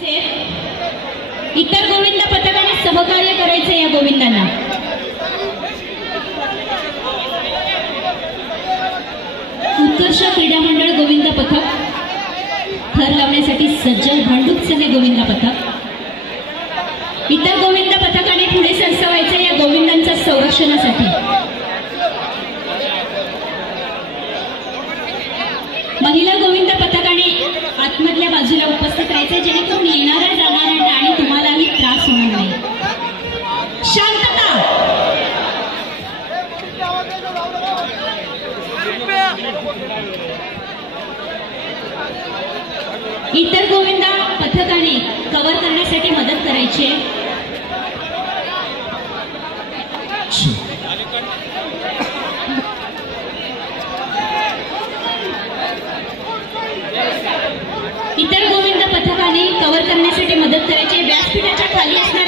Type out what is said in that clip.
इतर गोविंद पथकाने सहकार्य करायचे या गोविंदांना। उत्कर्ष क्रीडा मंडळ गोविंद पथक थर लावण्यासाठी सज्ज भांडूपसह गोविंद पथक। इतर गोविंद पथकाने पुढे सरसावायचे या गोविंदांच्या संरक्षणासाठी। महिला गोविंद पथकाने आतमधल्या बाजूला उपस्थित राहायचे जेणेकरून येणाऱ्या जाणाऱ्यांना आणि तुम्हालाही त्रास होणार नाही। शांतता। इतर गोविंद पथकाने कव्हर करण्यासाठी मदत करायची आहे। इतर गोविंद पथकाने कव्हर करण्यासाठी मदत करायची। व्यासपीठाच्या खाली असणाऱ्या